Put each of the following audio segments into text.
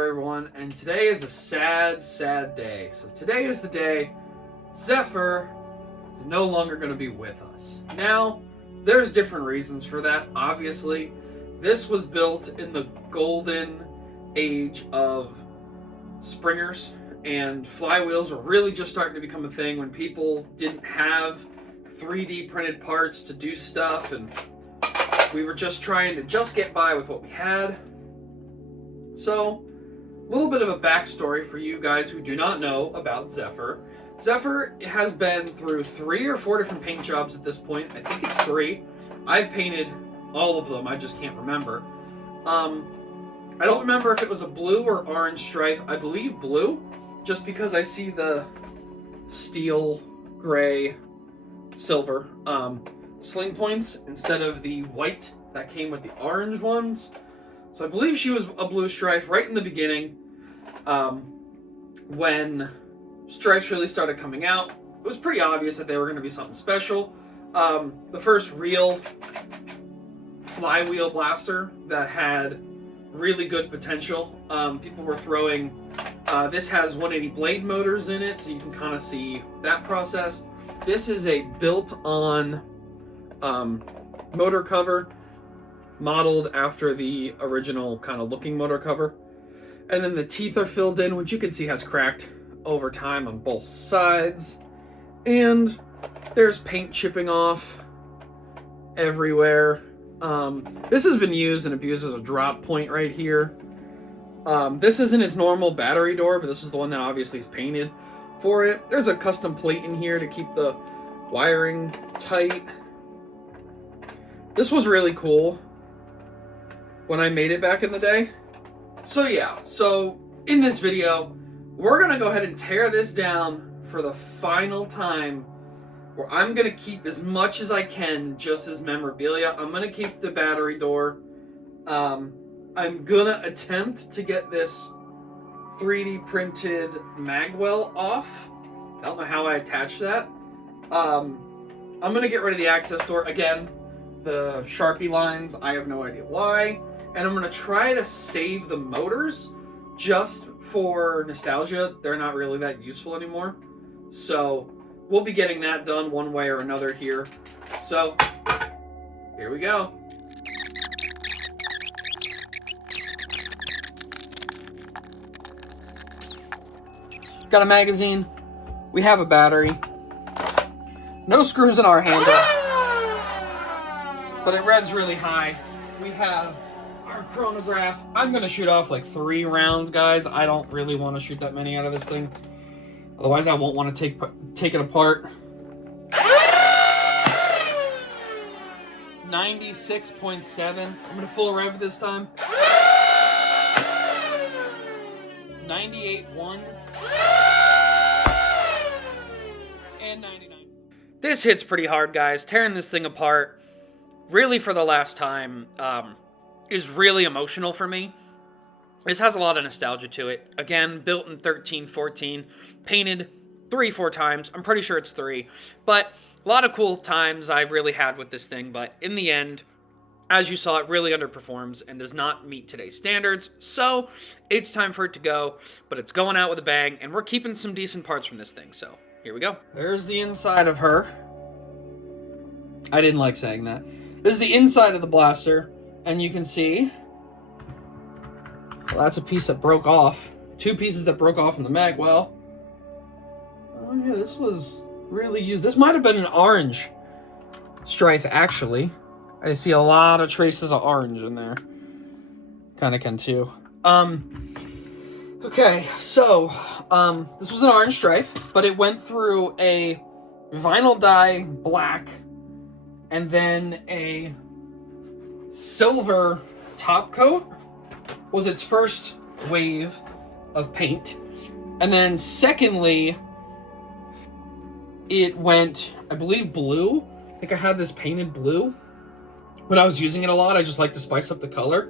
Zephyr, everyone, and today is a sad, sad day. So today is the day Zephyr is no longer going to be with us. Now, there's different reasons for that, obviously. This was built in the golden age of springers, and flywheels were really just starting to become a thing when people didn't have 3D printed parts to do stuff, and we were just trying to get by with what we had. So, a little bit of a backstory for you guys who do not know about Zephyr. Zephyr has been through 3 or 4 different paint jobs at this point. I think it's 3. I've painted all of them, I just can't remember. I don't remember if it was a blue or orange strife. I believe blue, just because I see the steel, gray, silver sling points instead of the white that came with the orange ones. So I believe she was a blue strife right in the beginning, when stripes really started coming out. It was pretty obvious that they were going to be something special. The first real flywheel blaster that had really good potential. People were throwing, this has 180 blade motors in it, so you can kind of see that process. This is a built-on motor cover, modeled after the original kind of looking motor cover. And then the teeth are filled in, which you can see has cracked over time on both sides. And there's paint chipping off everywhere. This has been used and abused as a drop point right here. This isn't its normal battery door, but this is the one that obviously is painted for it. There's a custom plate in here to keep the wiring tight. This was really cool when I made it back in the day. So yeah, so in this video, we're gonna go ahead and tear this down for the final time, where I'm gonna keep as much as I can just as memorabilia. I'm gonna keep the battery door. I'm gonna attempt to get this 3D printed magwell off. I don't know how I attached that. I'm gonna get rid of the access door. Again, the Sharpie lines, I have no idea why. And I'm gonna try to save the motors just for nostalgia. They're not really that useful anymore. So we'll be getting that done one way or another here. So here we go. Got a magazine. We have a battery. No screws in our handle, but it revs really high. We have our chronograph. I'm gonna shoot off like 3 rounds, guys. I don't really want to shoot that many out of this thing. Otherwise, I won't want to take it apart. 96.7. I'm gonna full rev this time. 98.1. And 99. This hits pretty hard, guys. Tearing this thing apart, really for the last time, is really emotional for me. This has a lot of nostalgia to it. Again, built in 13, 14, painted 3, 4 times. I'm pretty sure it's 3. But a lot of cool times I've really had with this thing. But in the end, as you saw, it really underperforms and does not meet today's standards. So it's time for it to go. But it's going out with a bang. And we're keeping some decent parts from this thing. So here we go. There's the inside of her. I didn't like saying that. This is the inside of the blaster. And you can see, well, that's a piece that broke off. 2 pieces that broke off in the magwell. Oh yeah, this was really used. This might have been an orange strife, actually. I see a lot of traces of orange in there. Kind of can too. Okay, so this was an orange strife, but it went through a vinyl dye black and then a silver top coat was its first wave of paint. And then secondly, it went, I believe, blue. I think I had this painted blue. When I was using it a lot, I just like to spice up the color.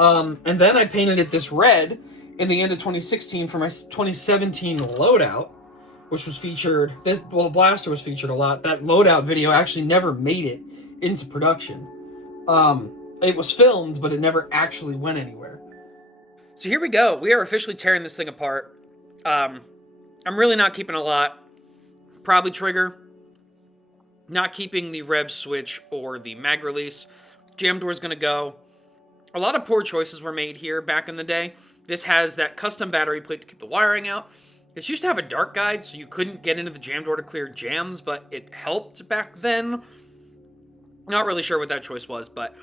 And then I painted it this red in the end of 2016 for my 2017 loadout, which was featured, the blaster was featured a lot. That loadout video actually never made it into production. It was filmed, but it never actually went anywhere. So here we go. We are officially tearing this thing apart. I'm really not keeping a lot. Probably trigger. Not keeping the rev switch or the mag release. Jam door is going to go. A lot of poor choices were made here back in the day. This has that custom battery plate to keep the wiring out. This used to have a dark guide, so you couldn't get into the jam door to clear jams, but it helped back then. Not really sure what that choice was, but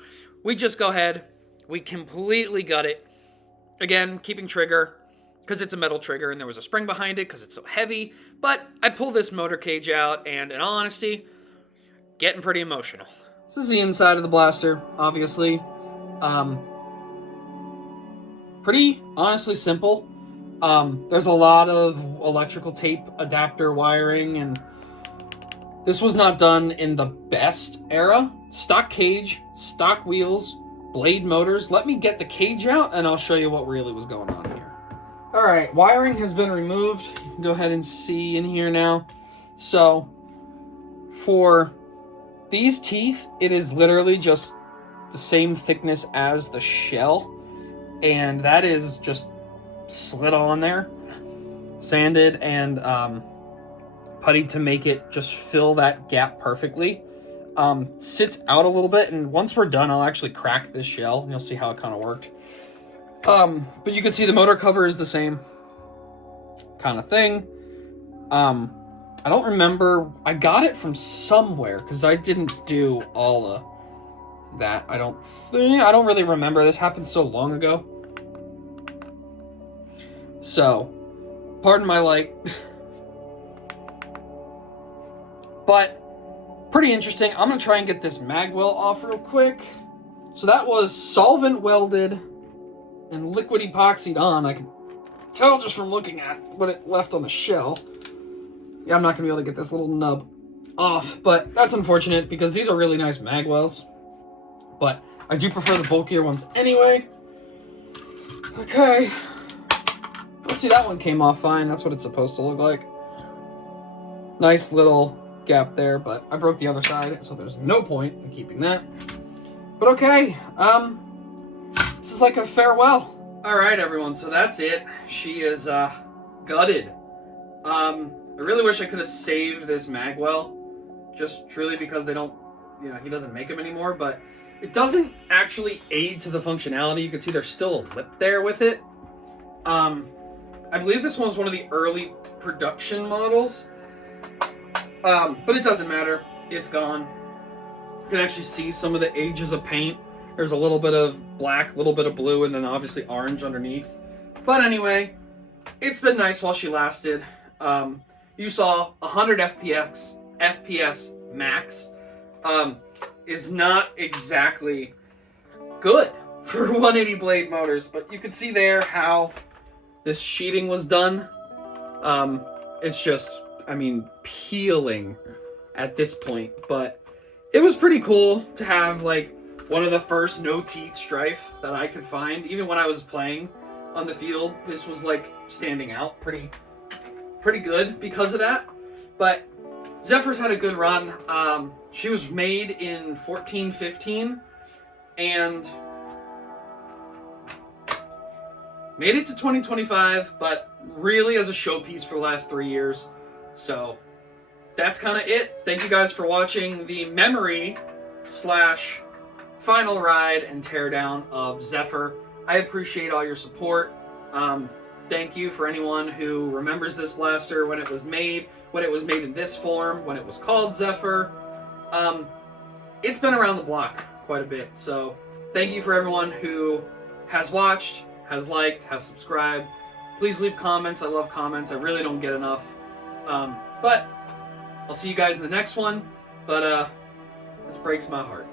we just go ahead. We completely gut it. Again, keeping trigger, because it's a metal trigger and there was a spring behind it because it's so heavy. But I pull this motor cage out, and in all honesty, getting pretty emotional. This is the inside of the blaster, obviously. Pretty honestly simple. There's a lot of electrical tape adapter wiring, and this was not done in the best era. Stock cage, stock wheels, blade motors. Let me get the cage out and I'll show you what really was going on here. Alright, wiring has been removed. You can go ahead and see in here now. So, for these teeth, it is literally just the same thickness as the shell. And that is just slid on there, sanded and puttied to make it just fill that gap perfectly. Sits out a little bit, and once we're done, I'll actually crack this shell, and you'll see how it kind of worked. But you can see the motor cover is the same kind of thing. I don't remember. I got it from somewhere because I didn't do all of that. I don't really remember. This happened so long ago. So, pardon my light. But, pretty interesting. I'm going to try and get this mag well off real quick. So that was solvent welded and liquid epoxied on. I can tell just from looking at what it left on the shell. Yeah, I'm not going to be able to get this little nub off, but that's unfortunate because these are really nice mag wells. But I do prefer the bulkier ones anyway. Okay. Let's see, that one came off fine. That's what it's supposed to look like. Nice little gap there, but I broke the other side, so there's no point in keeping that. But okay, this is like a farewell. Alright everyone, so that's it. She is gutted. I really wish I could have saved this magwell, just truly because they don't, he doesn't make them anymore, but it doesn't actually aid to the functionality. You can see there's still a lip there with it. I believe this one was one of the early production models. But it doesn't matter. It's gone. You can actually see some of the ages of paint. There's a little bit of black, a little bit of blue, and then obviously orange underneath. But anyway, it's been nice while she lasted. You saw 100 FPS max. Is not exactly good for 180 blade motors, but you can see there how this sheeting was done. It's just, peeling at this point, but it was pretty cool to have like one of the first no teeth Stryfe that I could find. Even when I was playing on the field, this was like standing out pretty good because of that. But Zephyr's had a good run. She was made in 14-15 and made it to 2025, but really as a showpiece for the last 3 years. So that's kind of it. Thank you guys for watching the memory / final ride and teardown of Zephyr. I appreciate all your support. Thank you for anyone who remembers this blaster when it was made in this form, when it was called Zephyr. It's been around the block quite a bit, so thank you for everyone who has watched, has liked, has subscribed. Please leave comments. I love comments. I really don't get enough. But I'll see you guys in the next one. But this breaks my heart.